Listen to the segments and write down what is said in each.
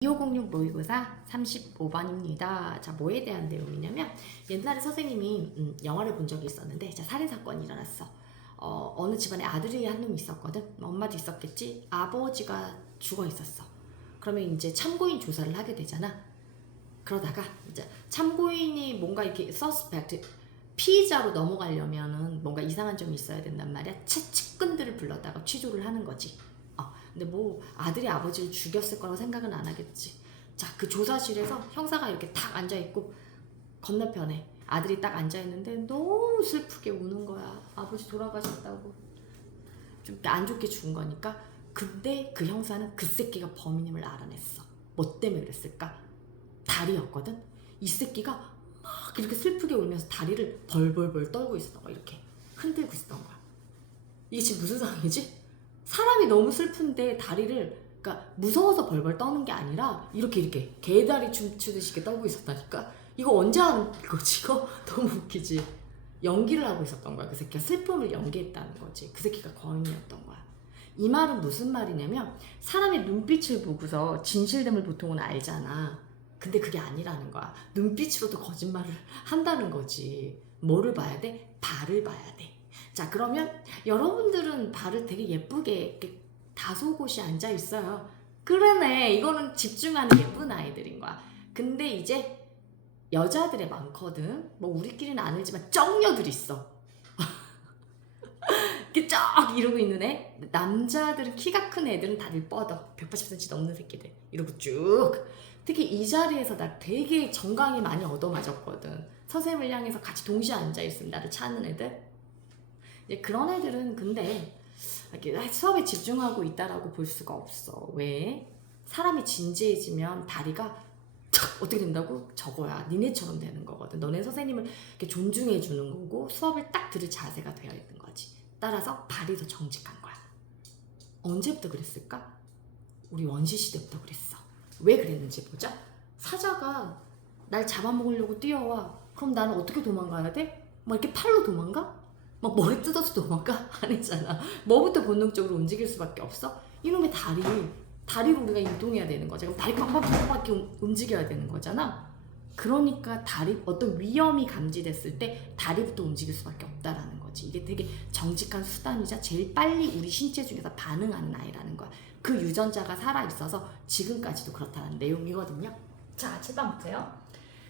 2506 모의고사 35번입니다. 자, 뭐에 대한 내용이냐면 옛날에 선생님이 영화를 본 적이 있었는데 살인사건이 일어났어. 어느 집안에 아들이 한 놈이 있었거든. 엄마도 있었겠지. 아버지가 죽어 있었어. 그러면 이제 참고인 조사를 하게 되잖아. 그러다가 이제 참고인이 뭔가 이렇게 서스펙트 피의자로 넘어가려면은 뭔가 이상한 점이 있어야 된단 말이야. 측근들을 불러다가 취조를 하는 거지. 근데 뭐 아들이 아버지를 죽였을 거라고 생각은 안 하겠지. 자, 그 조사실에서 형사가 이렇게 딱 앉아있고 건너편에 아들이 딱 앉아있는데 너무 슬프게 우는 거야. 아버지 돌아가셨다고. 좀 안 좋게 죽은 거니까. 근데 그 형사는 그 새끼가 범인임을 알아냈어. 뭐 때문에 그랬을까? 다리였거든. 이 새끼가 막 이렇게 슬프게 울면서 다리를 벌벌벌 떨고 있었던 거야. 이렇게 흔들고 있었던 거야. 이게 지금 무슨 상황이지? 사람이 너무 슬픈데 다리를, 그러니까 무서워서 벌벌 떠는 게 아니라 이렇게 개다리 춤추듯이 이렇게 떨고 있었다니까. 이거 언제 하는 거지? 이거 너무 웃기지. 연기를 하고 있었던 거야. 그 새끼가 슬픔을 연기했다는 거지. 그 새끼가 거인이었던 거야. 이 말은 무슨 말이냐면 사람의 눈빛을 보고서 진실됨을 보통은 알잖아. 근데 그게 아니라는 거야. 눈빛으로도 거짓말을 한다는 거지. 뭐를 봐야 돼? 발을 봐야 돼. 자, 그러면 여러분들은 발을 되게 예쁘게 이렇게 다소곳이 앉아 있어요. 그러네. 이거는 집중하는 예쁜 아이들인 거야. 근데 이제 여자들에 많거든. 뭐 우리끼리는 안 알지만 쩡녀들이 있어. 이렇게 쫙 이러고 있는 애. 남자들은 키가 큰 애들은 다들 뻗어. 180cm 넘는 새끼들. 이러고 쭉. 특히 이 자리에서 나 되게 정강이 많이 얻어맞았거든. 선생님을 향해서 같이 동시에 앉아있으면 나를 찾는 애들. 그런 애들은 근데 수업에 집중하고 있다라고 볼 수가 없어. 왜? 사람이 진지해지면 다리가 어떻게 된다고? 저거야. 니네처럼 되는 거거든. 너네 선생님을 이렇게 존중해 주는 거고 수업을 딱 들을 자세가 되어 있는 거지. 따라서 발이 더 정직한 거야. 언제부터 그랬을까? 우리 원시시대부터 그랬어. 왜 그랬는지 보자. 사자가 날 잡아먹으려고 뛰어와. 그럼 나는 어떻게 도망가야 돼? 막 이렇게 팔로 도망가? 막 머리 뜯어서 도망가? 아니잖아. 뭐부터 본능적으로 움직일 수밖에 없어? 이놈의 다리로 우리가 이동해야 되는 거지. 그럼 다리 빡빡빡빡 움직여야 되는 거잖아. 그러니까 어떤 위험이 감지됐을 때 다리부터 움직일 수밖에 없다라는 거지. 이게 되게 정직한 수단이자 제일 빨리 우리 신체 중에서 반응하는 아이라는 거야. 그 유전자가 살아있어서 지금까지도 그렇다는 내용이거든요. 자, 7번 보세요.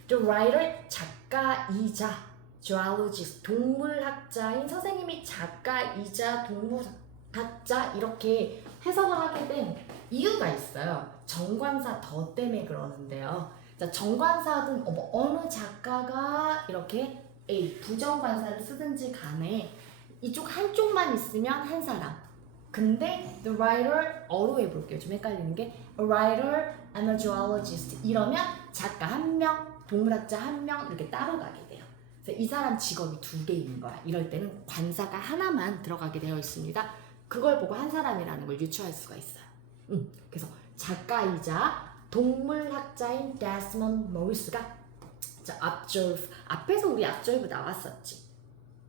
The writer, 작가이자 zoologist, 동물학자인 선생님이 작가이자 동물학자 이렇게 해석을 하게 된 이유가 있어요. 정관사 더 때문에 그러는데요. 자, 정관사든 어느 작가가 이렇게 부정관사를 쓰든지 간에 이쪽 한쪽만 있으면 한 사람. 근데 the writer 어로 해볼게요. 좀 헷갈리는 게 a writer and a zoologist 이러면 작가 한 명, 동물학자 한 명 이렇게 따로 가게 돼요. 그래서 이 사람 직업이 두 개인 거야. 이럴 때는 관사가 하나만 들어가게 되어 있습니다. 그걸 보고 한 사람이라는 걸 유추할 수가 있어요. 그래서 작가이자 동물학자인 데스몬드 모리스가 observe, 앞에서 우리 observe 나왔었지.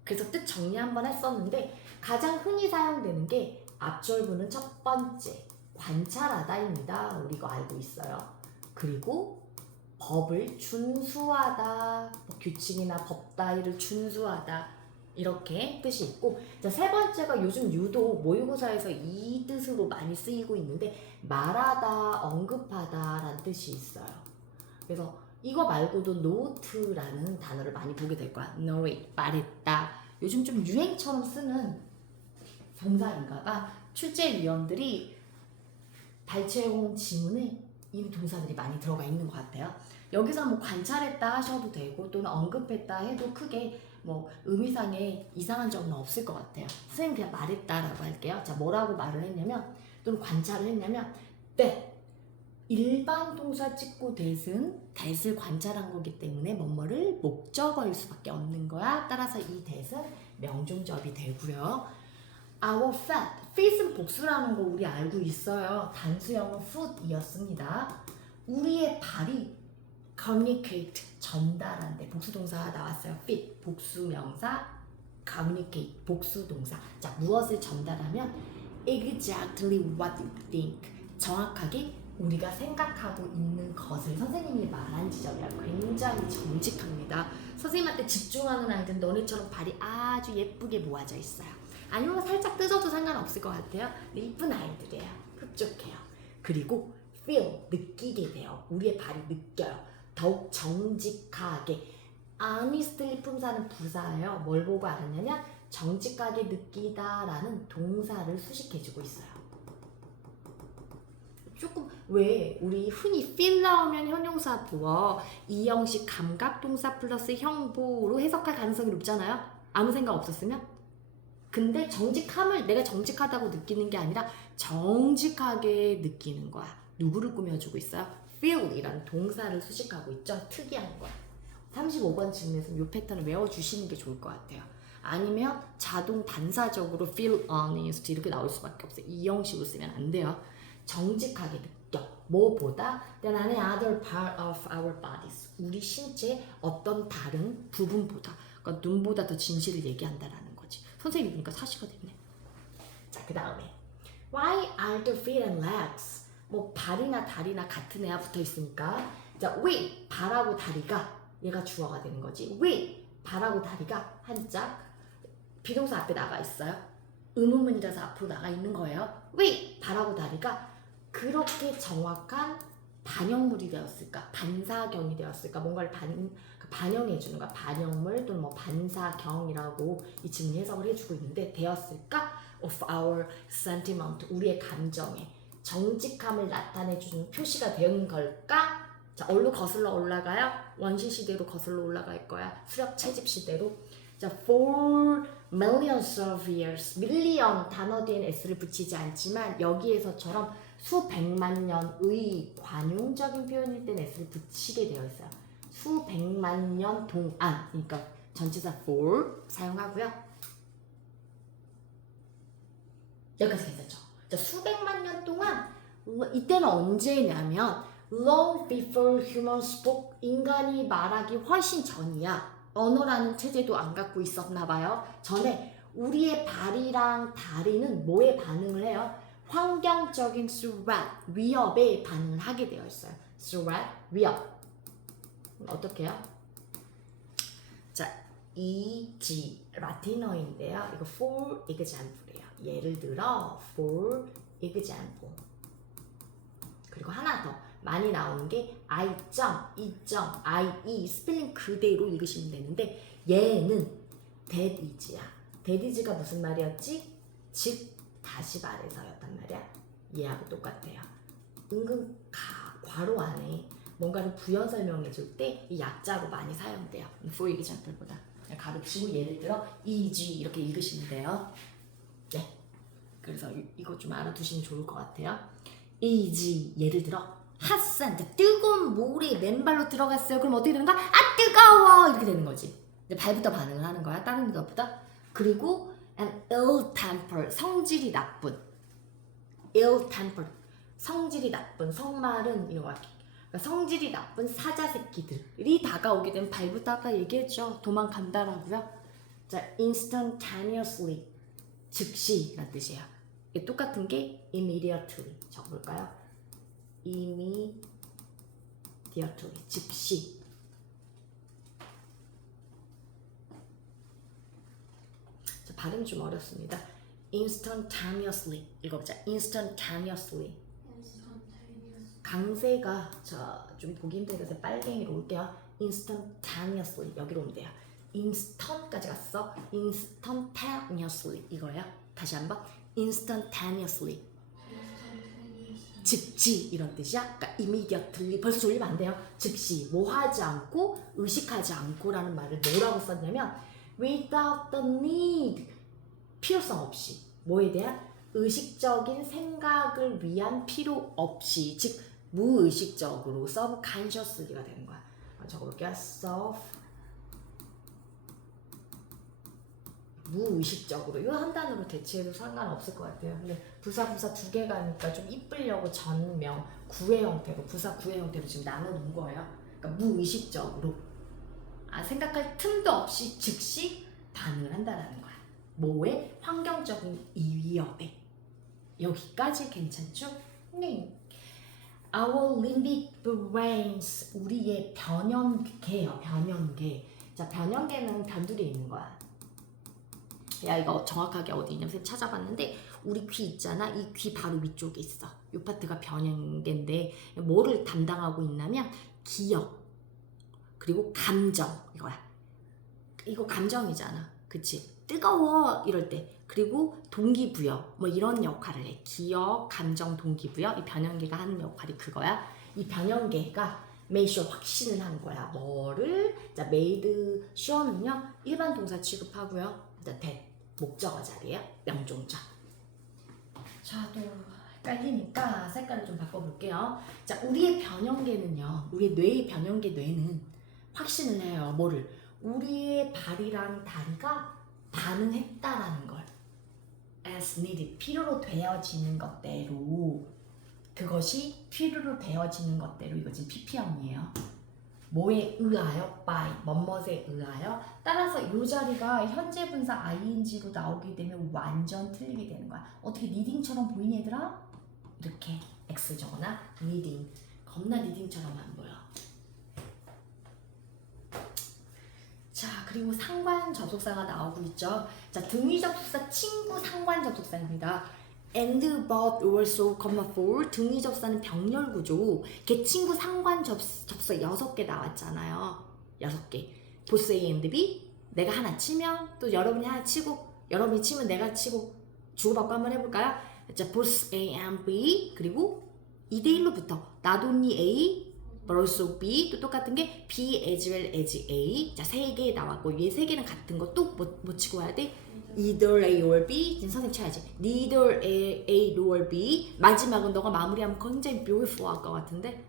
그래서 뜻 정리 한번 했었는데 가장 흔히 사용되는 게 observe는 첫 번째 관찰하다입니다. 우리 이거 알고 있어요. 그리고 법을 준수하다, 규칙이나 법 따위를 준수하다 이렇게 뜻이 있고, 자, 세 번째가 요즘 유독 모의고사에서 이 뜻으로 많이 쓰이고 있는데 말하다, 언급하다라는 뜻이 있어요. 그래서 이거 말고도 note라는 단어를 많이 보게 될 거야. narrate, 말했다. 요즘 좀 유행처럼 쓰는 동사인가 봐. 출제위원들이 발췌해온 지문에 이 동사들이 많이 들어가 있는 것 같아요. 여기서 뭐 관찰했다 하셔도 되고 또는 언급했다 해도 크게 뭐 의미상의 이상한 점은 없을 것 같아요. 선생님 그냥 말했다라고 할게요. 자, 뭐라고 말을 했냐면 또는 관찰을 했냐면 일반 동사 찍고 that을 관찰한 거기 때문에 뭐뭐를 목적어일 수밖에 없는 거야. 따라서 이 that은 명중접이 되고요. Our fit은 복수라는 거 우리 알고 있어요. 단수형은 foot이었습니다. 우리의 발이 communicate, 전달한대. 복수동사 나왔어요. fit, 복수명사, communicate, 복수동사. 자, 무엇을 전달하면 exactly what you think, 정확하게 우리가 생각하고 있는 것을 선생님이 말한 지점이랑 굉장히 정직합니다. 선생님한테 집중하는 아이들은 너네처럼 발이 아주 예쁘게 모아져 있어요. 아니면 살짝 뜯어도 상관없을 것 같아요. 근데 이쁜 아이들이에요. 흡족해요. 그리고 feel, 느끼게 돼요. 우리의 발이 느껴요. 더욱 정직하게. honestly 품사는 부사예요. 뭘 보고 알았느냐? 정직하게 느끼다라는 동사를 수식해주고 있어요. 조금 왜 우리 흔히 feel 나오면 형용사 보어 이 형식 감각동사 플러스 형보로 해석할 가능성이 높잖아요. 아무 생각 없었으면? 근데 정직함을 내가 정직하다고 느끼는 게 아니라 정직하게 느끼는 거야. 누구를 꾸며주고 있어요? feel이라는 동사를 수식하고 있죠. 특이한 거야. 35번 질문에서 이 패턴을 외워주시는 게 좋을 것 같아요. 아니면 자동 반사적으로 feel honest 이렇게 나올 수밖에 없어요. 이 형식으로 쓰면 안 돼요. 정직하게 느껴. 뭐보다 than any other part of our bodies. 우리 신체의 어떤 다른 부분보다. 그러니까 눈보다 더 진실을 얘기한다라는 거지. 선생님이 보니까 사시가 됐네. 자, 그 다음에 Why are the feet and legs? 뭐 발이나 다리나 같은 애가 붙어 있으니까 자, we 발하고 다리가 얘가 주어가 되는 거지. we 발하고 다리가 한짝 비동사 앞에 나가 있어요. 의문문이라서 앞으로 나가 있는 거예요. we 발하고 다리가 그렇게 정확한 반영물이 되었을까? 반사경이 되었을까? 뭔가를 반영해주는 거야. 반영물 또는 뭐 반사경이라고 이 질문 해석을 해주고 있는데 되었을까? Of our sentiment, 우리의 감정에 정직함을 나타내주는 표시가 된 걸까? 자, 어디로 거슬러 올라가요? 원시 시대로 거슬러 올라갈 거야. 수렵 채집 시대로. 자, for millions of years, 밀리언 단어 뒤엔 s를 붙이지 않지만 여기에서처럼 수백만 년의 관용적인 표현일 땐 s를 붙이게 되어 있어요. 수백만 년 동안, 그러니까 전치사 for 사용하고요. 여기까지 괜찮죠? 자, 수백만 년 동안 이때는 언제냐면 long before humans spoke, 인간이 말하기 훨씬 전이야. 언어라는 체제도 안 갖고 있었나 봐요. 전에 우리의 발이랑 다리는 뭐에 반응을 해요? 환경적인 threat, 위협에 반응을 하게 되어 있어요. threat, 위협. 어떻게 해요? 자, 이지 라틴어인데요. 이거 for example이에요. 예를 들어 for example. 그리고 하나 더 많이 나오는 게 I.E. 스펠링 그대로 읽으시면 되는데 얘는 that is야. that is가 무슨 말이었지? 즉 다시 말해서였단 말이야. 얘하고 똑같아요. 은근 괄호 안에 뭔가를 부연 설명해 줄 때 이 약자로 많이 사용돼요. for example보다 가르치고 예를 들어 is 이렇게 읽으시면 돼요. 네. 그래서 이거 좀 알아두시면 좋을 것 같아요. is 예를 들어 hot sand 뜨거운 물이 맨발로 들어갔어요. 그럼 어떻게 되는 거야? 아 뜨거워 이렇게 되는 거지. 이제 발부터 반응을 하는 거야. 다른 것보다. 그리고 an ill-tempered 성질이 나쁜 ill-tempered 성질이 나쁜 성말은 이런 거야. 그러니까 성질이 나쁜 사자 새끼들이 다가오게 되면 발부터 아까 얘기했죠. 도망간다라고요. 자, instantaneously 즉시란 뜻이에요. 이게 똑같은 게 immediately 적어볼까요? immediately 즉시. 자, 발음이 좀 어렵습니다. instantaneously 읽어보자. instantaneously. 강세가 좀 보기 힘드니까 빨갱이로 올게요. instantaneously 여기로 오면 돼요. instant까지 갔어. instantaneously 이거예요. 다시 한번 instantaneously 즉시 이런 뜻이야. 그러니까 immediately 벌써 졸리면 안 돼요. 즉시 뭐 하지 않고 의식하지 않고라는 말을 뭐라고 썼냐면 without the need 필요성 없이 뭐에 대한 의식적인 생각을 위한 필요 없이 즉 무의식적으로 subconsciously가 되는 거야. 적어볼게요. 무의식적으로 이거 한 단어로 대체해도 상관없을 것 같아요. 근데 부사 두 개가니까 좀 이쁘려고 전명 구의 형태로 부사 구의 형태로 지금 나눠놓은 거예요. 그러니까 무의식적으로 생각할 틈도 없이 즉시 반응을 한다라는 거야. 뭐에? 환경적인 위협에. 여기까지 괜찮죠? 네. Our limbic brains, 우리의 변연계요, 변연계. 자, 변연계는 변두리에 있는 거야. 야, 이거 정확하게 어디 있냐면 쌤 찾아봤는데 우리 귀 있잖아. 이 귀 바로 위쪽에 있어. 이 파트가 변연계인데 뭐를 담당하고 있냐면 기억 그리고 감정 이거야. 이거 감정이잖아. 그치? 뜨거워 이럴 때. 그리고 동기부여 뭐 이런 역할을 해. 기억, 감정, 동기부여 이 변연계가 하는 역할이 그거야. 이 변연계가 made sure 확신을 한 거야. 뭐를? 자, made sure는요 일반 동사 취급하고요. 자, that 목적어 자리에요. 명종자. 자, 또 헷갈리니까 색깔을 좀 바꿔볼게요. 자, 우리의 변연계는요. 우리의 뇌의 변연계 뇌는 확신을 해요. 뭐를? 우리의 발이랑 다리가 반응했다라는 걸. as needed, 필요로 되어지는 것대로. 그것이 필요로 되어지는 것대로. 이거 지금 PP형이에요. 뭐에 의하여? by, 뭐뭐에 의하여. 따라서 이 자리가 현재 분사 ing로 나오게 되면 완전 틀리게 되는 거야. 어떻게 리딩처럼 보이니 얘들아? 이렇게 X 적어놔. 리딩. 겁나 리딩처럼 안 보여. 자, 그리고 상관 접속사가 나오고 있죠. 자, 등위 접속사 친구 상관 접속사입니다. and, but, also, for 등위 접사는 병렬 구조. 걔 친구 상관 접속사 6개 나왔잖아요. 6개. 보스 A and B. 내가 하나 치면 또 여러분이 하나 치고 여러분이 치면 내가 치고 주고받고 한번 해볼까요? 자, 보스 A and B 그리고 2대1로 붙어. not only A but also B 또 똑같은 게 B as well as A. 자, 3개 나왔고 얘 3개는 같은 거 또 뭐 치고 와야 돼? either A or B. 지금 선생님 쳐야지. neither A nor B. 마지막은 너가 마무리하면 굉장히 beautiful 할 것 같은데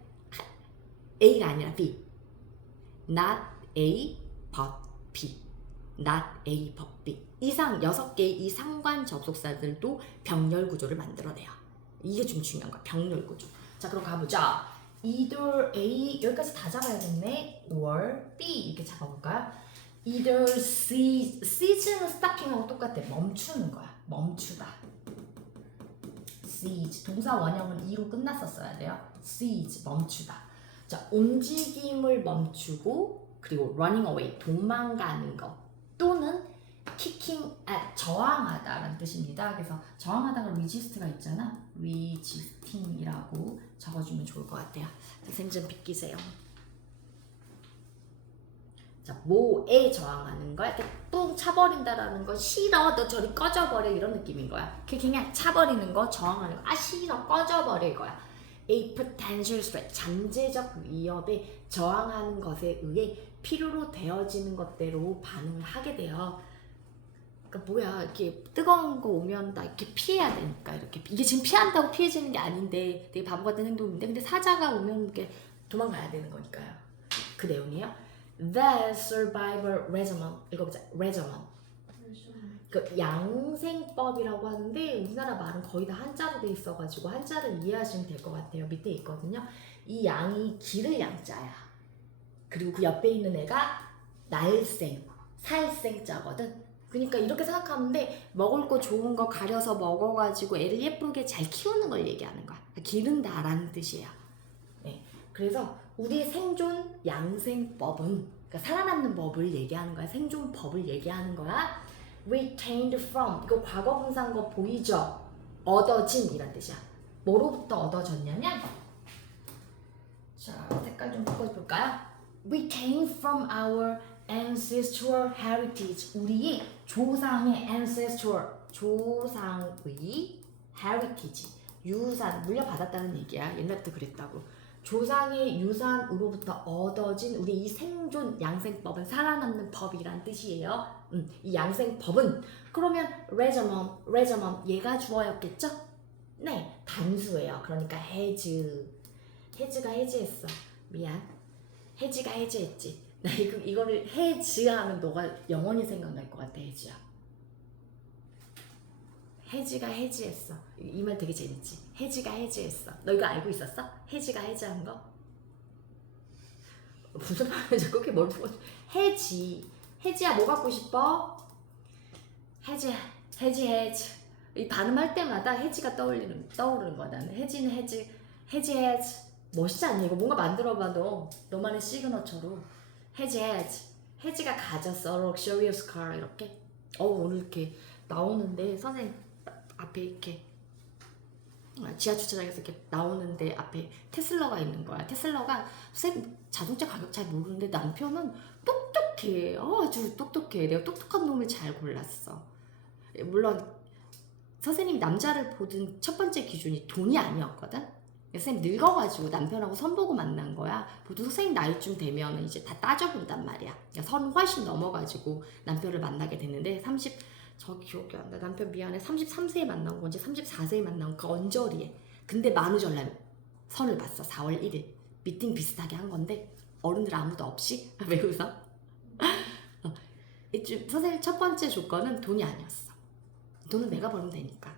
A가 아니라 B. not A but B. not A but B. 이상 6개의 이 상관 접속사들도 병렬 구조를 만들어내요. 이게 좀 중요한 거야. 병렬 구조. 자, 그럼 가보자. either A 여기까지 다 잡아야겠네. or B 이렇게 잡아볼까요? either C는 stopping하고 똑같아. 멈추는 거야. 멈추다. cease 동사 원형은 E로 끝났었어야 돼요. cease 멈추다. 자, 움직임을 멈추고 그리고 running away 도망가는 거 또는 kicking at 저항하다라는 뜻입니다. 그래서 저항하다가 resist가 있잖아. resisting이라고 적어주면 좋을 것 같아요. 선생님 좀 비키세요. 자, 뭐에 저항하는 거야? 이렇게 뿡 차버린다라는 거. 싫어, 너 저리 꺼져버려 이런 느낌인 거야. 그냥 차버리는 거, 저항하는 거. 아, 싫어, 꺼져버려 이거야. A potential threat, 잠재적 위협에 저항하는 것에 의해 필요로 되어지는 것대로 반응을 하게 돼요. 그러니까 뭐야, 이렇게 뜨거운 거 오면 나 이렇게 피해야 되니까 이렇게 이게 지금 피한다고 피해지는 게 아닌데 되게 바보 같은 행동인데 근데 사자가 오면 이렇게 도망가야 되는 거니까요. 그 내용이에요. The survivor regimen 읽어보자. regimen 그 양생법이라고 하는데 우리나라 말은 거의 다 한자로 돼 있어가지고 한자를 이해하시면 될 것 같아요. 밑에 있거든요. 이 양이 기를 양자야. 그리고 그 옆에 있는 애가 날생, 살생자거든. 그러니까 이렇게 생각하면 돼. 먹을 거 좋은 거 가려서 먹어가지고 애를 예쁘게 잘 키우는 걸 얘기하는 거야. 기른다라는 뜻이에요. 네. 그래서 우리의 생존 양생법은 그러니까 살아남는 법을 얘기하는 거야. 생존법을 얘기하는 거야. retained from 이거 과거 분사한 거 보이죠? 얻어진 이란 뜻이야. 뭐로부터 얻어졌냐면 자, 색깔 좀 바꿔볼까요? retained from our ancestral heritage 우리의 조상의 ancestral 조상의 heritage 유산 물려받았다는 얘기야. 옛날부터 그랬다고. 조상의 유산으로부터 얻어진 우리 이 생존 양생법은 살아남는 법이란 뜻이에요. 이 양생법은 그러면 regimen 얘가 주어였겠죠? 네, 단수예요. 그러니까 해즈가 해지했어. 미안. 해지가 해지했지. 나 이거를 해지가 하면 너가 영원히 생각날 것 같아. 해지가 해지했어. 이 말 되게 재밌지? 해지가 해지했어. 너 이거 알고 있었어? 해지가 해지한 거? 무슨 말이야? 자꾸 그렇게 뭘 보고 해지야 뭐 갖고 싶어? 해지 이 발음할 때마다 해지가 떠오르는 거야. 나는 해지는 해지 멋있지 않니? 이거 뭔가 만들어봐도 너만의 시그너처로 해지가 가졌어. luxurious car 이렇게. 오늘 이렇게 나오는데 선생님 앞에 이렇게 지하 주차장에서 이렇게 나오는데 앞에 테슬라가 있는 거야. 테슬라가 선생님 자동차 가격 잘 모르는데 남편은 똑똑해. 아주 똑똑해. 내가 똑똑한 놈을 잘 골랐어. 물론 선생님이 남자를 보던 첫 번째 기준이 돈이 아니었거든. 선생님 늙어가지고 남편하고 선보고 만난 거야. 보통 선생님 나이쯤 되면 이제 다 따져본단 말이야. 선 훨씬 넘어가지고 남편을 만나게 됐는데 저 기억이 안 나. 남편 미안해. 33세에 만난 건지 34세에 만난 그 언저리에. 근데 만우절날 선을 봤어. 4월 1일. 미팅 비슷하게 한 건데 어른들 아무도 없이. 왜 웃어? 선생님 첫 번째 조건은 돈이 아니었어. 돈은 내가 벌면 되니까.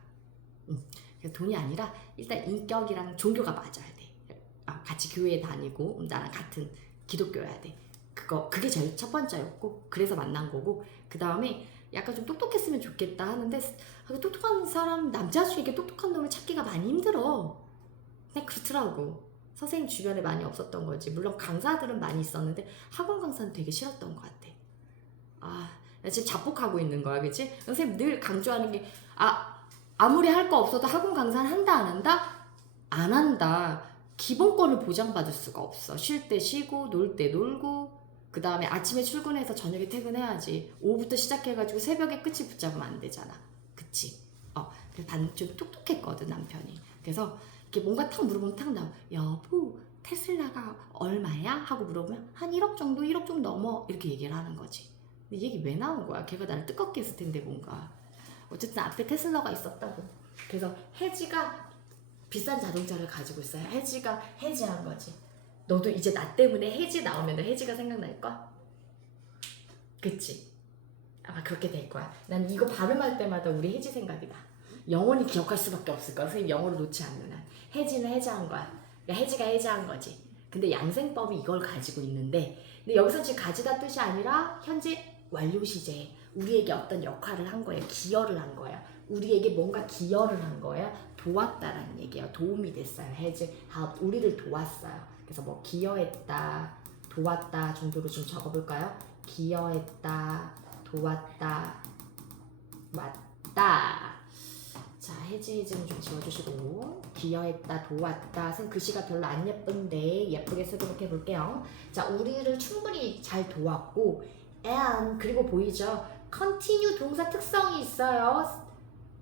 돈이 아니라 일단 인격이랑 종교가 맞아야 돼. 같이 교회에 다니고 나랑 같은 기독교여야 돼. 그게 제일 첫 번째였고 그래서 만난 거고 그 다음에 약간 좀 똑똑했으면 좋겠다 하는데 똑똑한 사람 남자 중에 똑똑한 놈을 찾기가 많이 힘들어. 그냥 그렇더라고. 선생님 주변에 많이 없었던 거지. 물론 강사들은 많이 있었는데 학원 강사는 되게 싫었던 것 같아. 나 지금 자폭하고 있는 거야, 그치? 선생님 늘 강조하는 게 아무리 할 거 없어도 학원 강사는 한다 안 한다? 안 한다. 기본권을 보장받을 수가 없어. 쉴 때 쉬고 놀 때 놀고 그 다음에 아침에 출근해서 저녁에 퇴근해야지. 오후부터 시작해가지고 새벽에 끝이 붙잡으면 안 되잖아. 그치? 좀 똑똑했거든 남편이. 그래서 이렇게 뭔가 탁 물어보면 탁 나와. 여보 테슬라가 얼마야? 하고 물어보면 한 1억 정도 1억 좀 넘어 이렇게 얘기를 하는 거지. 근데 이 얘기 왜 나온 거야? 걔가 나를 뜨겁게 했을 텐데 뭔가. 어쨌든 앞에 테슬라가 있었다고. 그래서 해지가 비싼 자동차를 가지고 있어요. 해지가 해지한 거지. 너도 이제 나 때문에 해지 나오면 너 해지가 생각날걸? 그치? 아마 그렇게 될 거야. 난 이거 발음할 때마다 우리 해지 생각이 나. 영원히 기억할 수밖에 없을 거야. 선생님 영어를 놓지 않는 한. 해지는 해지한 거야. 그러니까 해지가 해지한 거지. 근데 양생법이 이걸 가지고 있는데 근데 여기서 지금 가지다 뜻이 아니라 현재 완료 시제에 우리에게 어떤 역할을 한 거예요. 기여를 한 거예요. 우리에게 뭔가 기여를 한 거예요. 도왔다라는 얘기예요. 도움이 됐어요. has helped. 우리를 도왔어요. 그래서 뭐 기여했다, 도왔다 정도로 좀 적어볼까요? 기여했다, 도왔다, 왔다. 자, 해지는 좀 지워주시고 기여했다, 도왔다. 선생님 글씨가 별로 안 예쁜데 예쁘게 쓰도록 해볼게요. 자, 우리를 충분히 잘 도왔고 and 그리고 보이죠? continue 동사 특성이 있어요.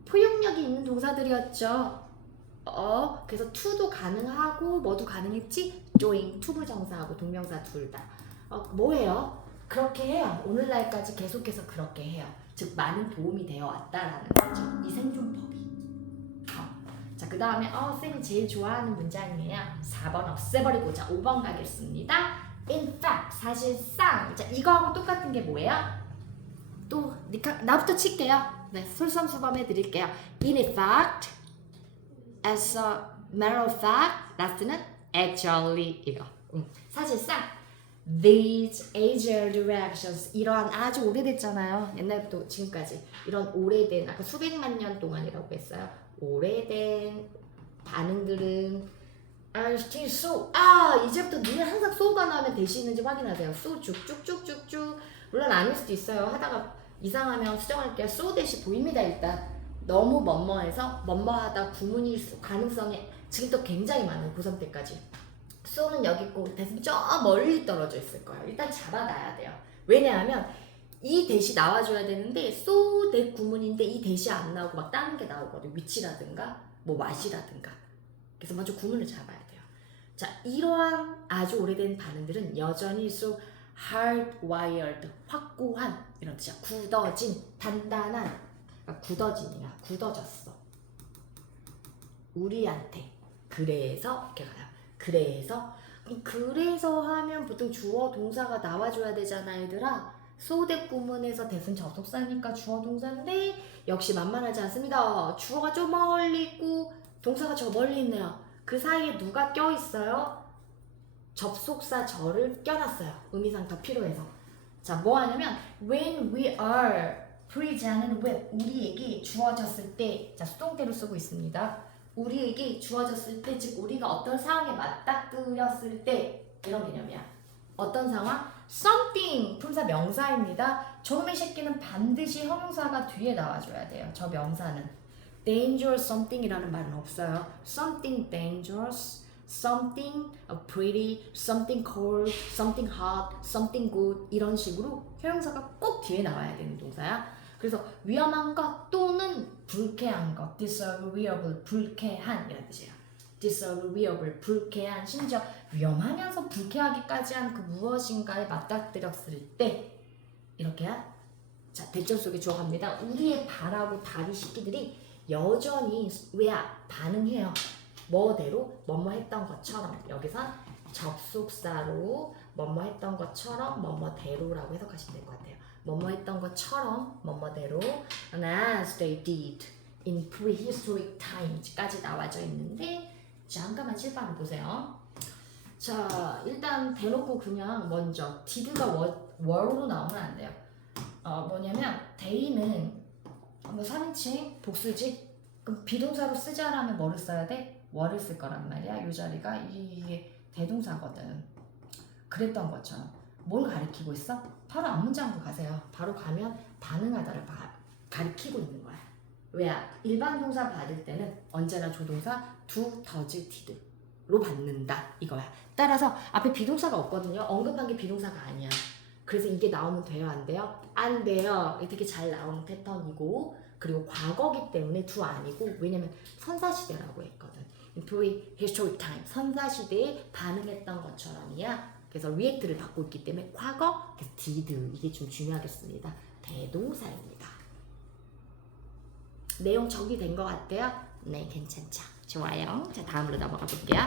포용력이 있는 동사들이었죠. 그래서 to도 가능하고 뭐도 가능했지? doing, 투부정사하고 동명사 둘 다. 뭐예요? 그렇게 해요. 오늘날까지 계속해서 그렇게 해요. 즉 많은 도움이 되어 왔다라는 거죠. 이 생존법이. 자, 그 다음에 쌤이 제일 좋아하는 문장이에요. 4번 없애버리고 자 5번 가겠습니다. In fact, 사실상. 자, 이거하고 똑같은 게 뭐예요? 또 나부터 칠게요. 네, 솔선수범 해드릴게요. In fact, as a matter of fact, 라스트는 actually 이거. 사실상 these age-old reactions 이러한 아주 오래됐잖아요. 옛날부터 지금까지 이런 오래된 아까 수백만 년 동안이라고 했어요. 오래된 반응들은 are still so. 이제부터 눈에 항상 so가 나오면 대시 있는지 확인하세요. so 쭉쭉쭉쭉쭉. 물론 아닐 수도 있어요. 하다가 이상하면 수정할게요. so 대시 보입니다. 일단 너무 멋머하다 구문일 가능성이 지금도 굉장히 많아요. 고3 때까지. so는 여기 있고 대신 저 멀리 떨어져 있을 거예요. 일단 잡아놔야 돼요. 왜냐하면 이 대시 나와줘야 되는데 so 대 구문인데 이 대시 안 나오고 막 다른 게 나오거든요. 위치라든가 뭐 맛이라든가. 그래서 먼저 구문을 잡아야 돼요. 자, 이러한 아주 오래된 반응들은 여전히 so hardwired, 확고한 이런 뜻이야. 굳어진, 단단한. 그러니까 굳어진이야. 굳어졌어. 우리한테. 그래서 이렇게 가요. 그래서 하면 보통 주어 동사가 나와줘야 되잖아, 얘들아. 소대 구문에서 대순 접속사니까 주어 동사인데 역시 만만하지 않습니다. 주어가 좀 멀리 있고 동사가 저 멀리 있네요. 그 사이에 누가 껴있어요? 접속사 저를 껴놨어요. 의미상 더 필요해서. 자, 뭐 하냐면 when we are presented with 우리에게 주어졌을 때 자, 수동태로 쓰고 있습니다. 우리에게 주어졌을 때, 즉 우리가 어떤 상황에 맞닥뜨렸을 때 이런 개념이야. 어떤 상황? something 품사 명사입니다. 저놈의 새끼는 반드시 형용사가 뒤에 나와줘야 돼요. 저 명사는 dangerous something이라는 말은 없어요. something dangerous, something pretty, something cold, something hot, something good 이런 식으로 형용사가 꼭 뒤에 나와야 되는 동사야. 그래서 위험한 것 또는 불쾌한 것, disagreeable, 불쾌한 이란 뜻이에요. disagreeable, 불쾌한, 심지어 위험하면서 불쾌하기까지 한 그 무엇인가에 맞닥뜨렸을 때 이렇게야. 자, 대절 속에 주어 갑니다. 우리의 발하고 다리 새끼들이 여전히 왜 반응해요? 뭐대로? 뭐뭐 했던 것처럼. 여기선 접속사로 뭐뭐 했던 것처럼 뭐뭐대로라고 해석하시면 될 것 같아요. 뭐뭐 했던 것처럼 뭐뭐대로 as they did in prehistoric times까지 나와져 있는데 잠깐만 칠판을 보세요. 자, 일단 대놓고 그냥 먼저 did가 were로 나오면 안 돼요. 뭐냐면 they는 뭐 3인칭 복수지? 그럼 비동사로 쓰자라면 뭐를 써야 돼? were를 쓸 거란 말이야. 이 자리가 이게 대동사거든. 그랬던 것처럼 뭘 가리키고 있어? 바로 앞문장으로 가세요. 바로 가면 반응하다를 가리키고 있는 거야. 왜? 일반 동사 받을 때는 언제나 조동사 do, does, did로 받는다 이거야. 따라서 앞에 비동사가 없거든요. 언급한 게 비동사가 아니야. 그래서 이게 나오면 돼요, 안 돼요? 안 돼요. 되게 잘 나오는 패턴이고, 그리고 과거기 때문에 do 아니고, 왜냐면 선사시대라고 했거든. In prehistoric time, 선사시대에 반응했던 것처럼이야. 그래서 react를 받고 있기 때문에 과거, 그래서 did 이게 좀 중요하겠습니다. 대동사입니다. 내용 정리된 것 같아요? 네, 괜찮죠? 좋아요. 자, 다음으로 넘어가 볼게요.